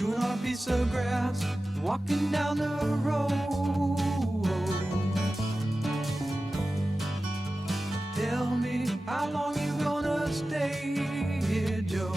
chewing on a piece of grass, walking down the road. Tell me, how long you gonna stay here, Joe?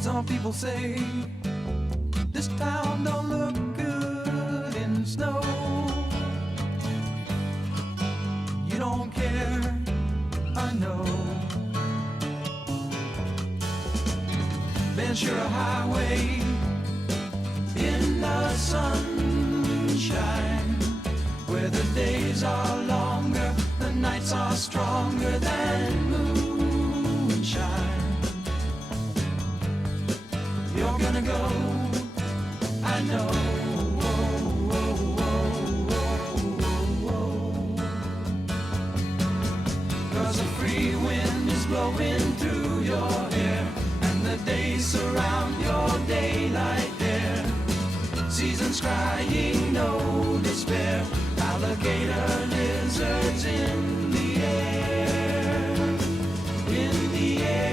Some people say this town don't look good in snow. You don't care, I know. Ventura Highway in the sunshine, where the days are longer, the nights are stronger than moonshine. You're gonna go, I know. Cause a free wind is blowing through your hair, and the days surround your daylight there. Seasons crying, no despair. Alligator lizards in the air, in the air.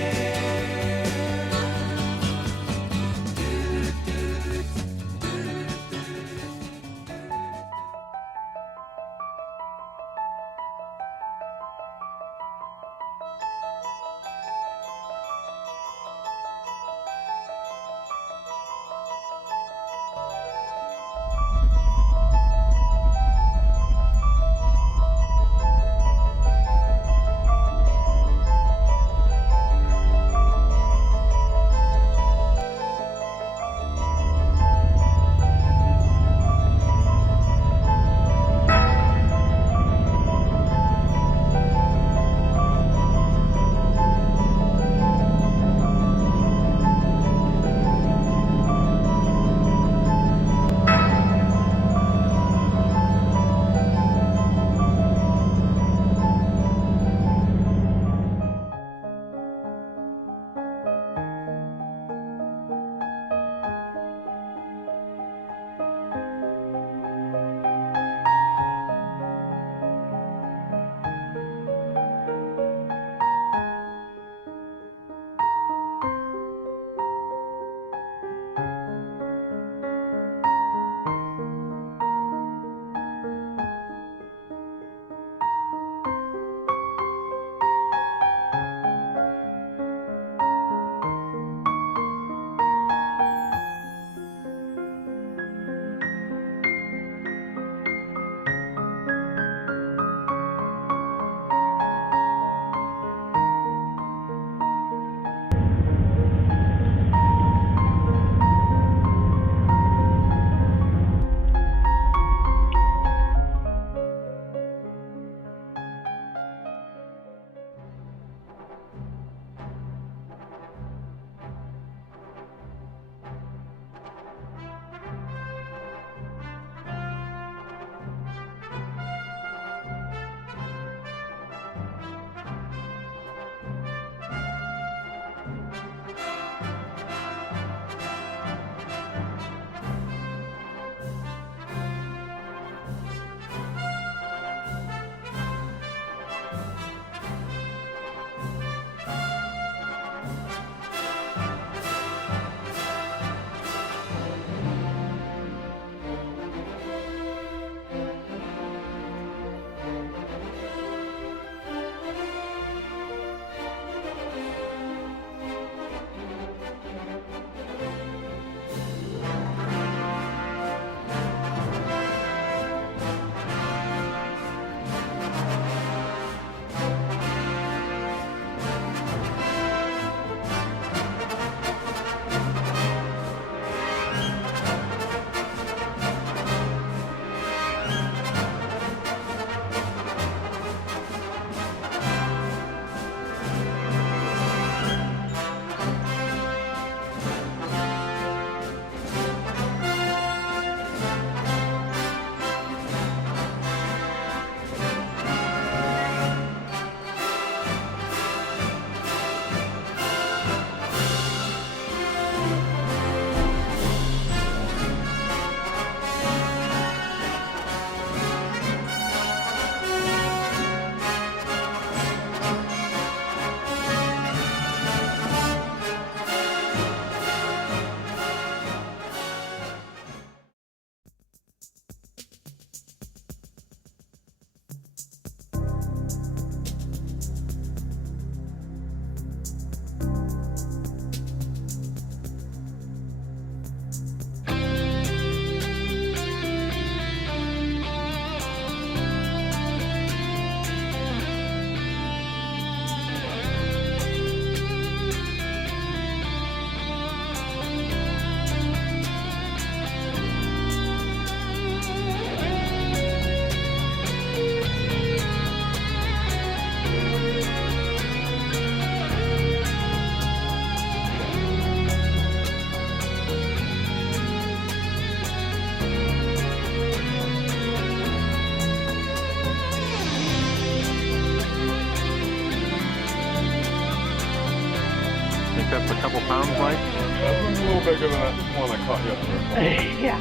couple pounds, Mike? That one's a little bigger than that one I caught yesterday. Yeah.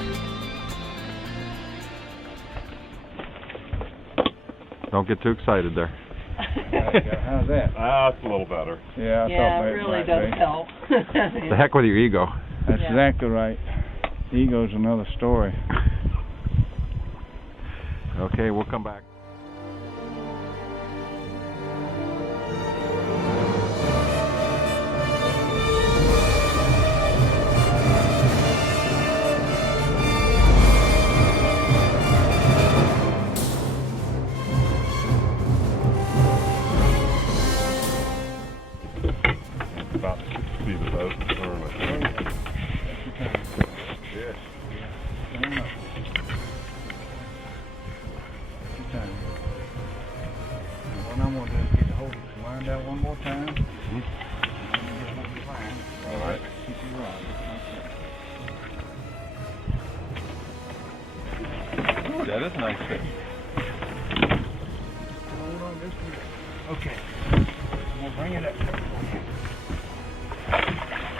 Don't get too excited there. How's that? That's a little better. Yeah, I Yeah, thought it that really might does be. help. The heck with your ego. That's Yeah. exactly right. Ego's another story. Okay, we'll come back. About to see the boat in Irvine. Yes. What I'm going to do is get the hose lined out one more time. All right. Keep you right. Ooh, that is a nice fish. Hold on just a minute. Okay. I'm going to bring it up.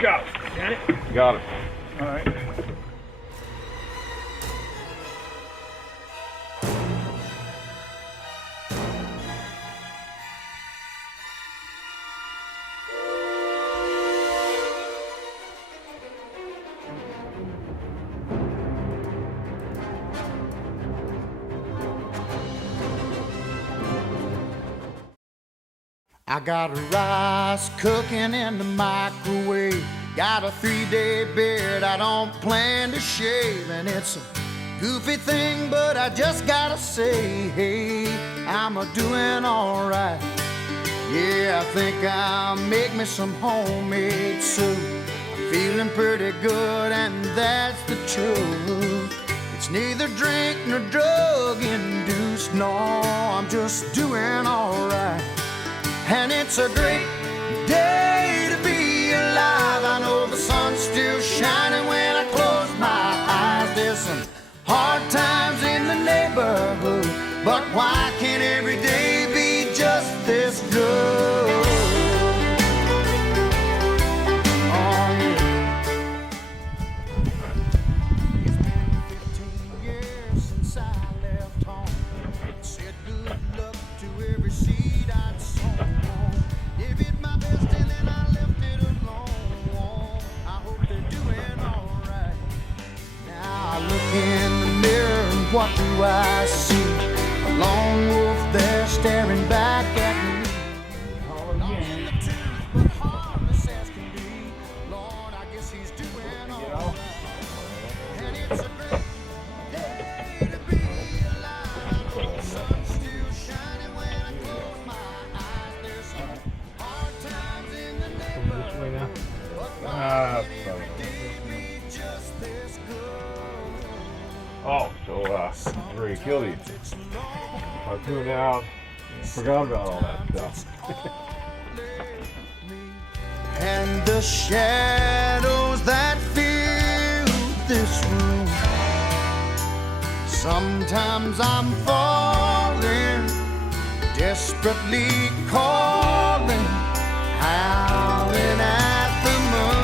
Got it. Got it? Got it. All right. I got rice cooking in the microwave. Got a 3-day beard I don't plan to shave. And it's a goofy thing, but I just gotta say, hey, I'm a-doing alright. Yeah, I think I'll make me some homemade soup. I'm feeling pretty good, and that's the truth. It's neither drink nor drug induced. No, I'm just doing alright. And it's a great day to be alive. I know the sun's still shining when I close my eyes. There's some hard times in the neighborhood, but why can't every day be just this good? Oh, yeah. It's been 15 years since I left home. Said good luck to every seed I'd sown. Gave it my best and then I left it alone. I hope they're doing alright. Now I look in the mirror and what do I see? A lone wolf there staring back at me. Long in the tooth, but harmless as can be. Lord, I guess he's doing alright. And it's a great day to be alive. The sun's still shining when I close my eyes. There's some hard times in the neighborhood, but why can't every day be just this good? Oh, so we're gonna kill these. I tuned out, forgot about all that stuff. And the shadows that fill this room. Sometimes I'm falling, desperately calling, howling at the moon.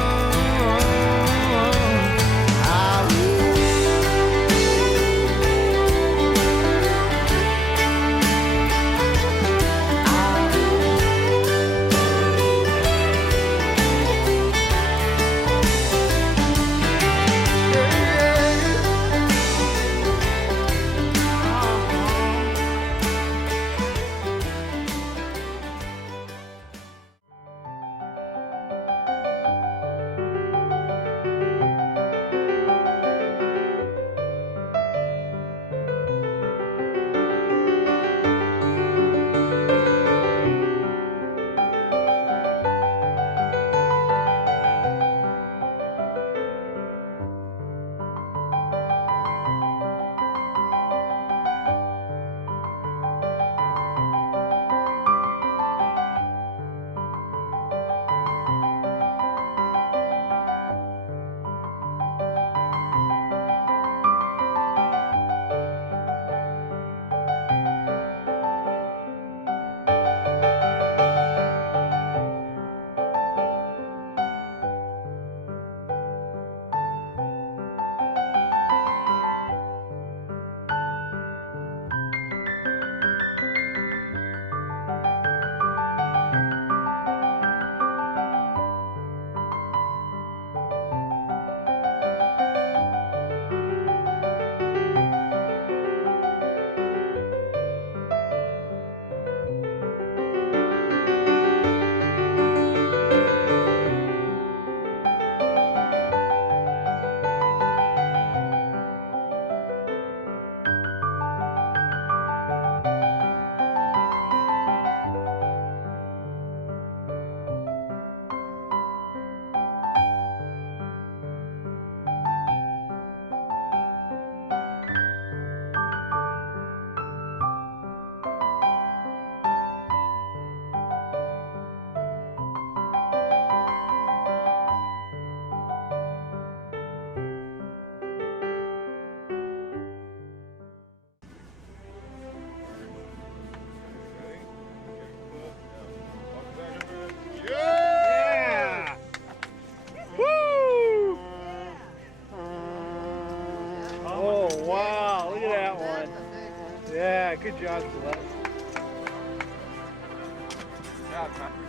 job, Patrick.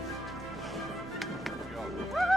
Good job.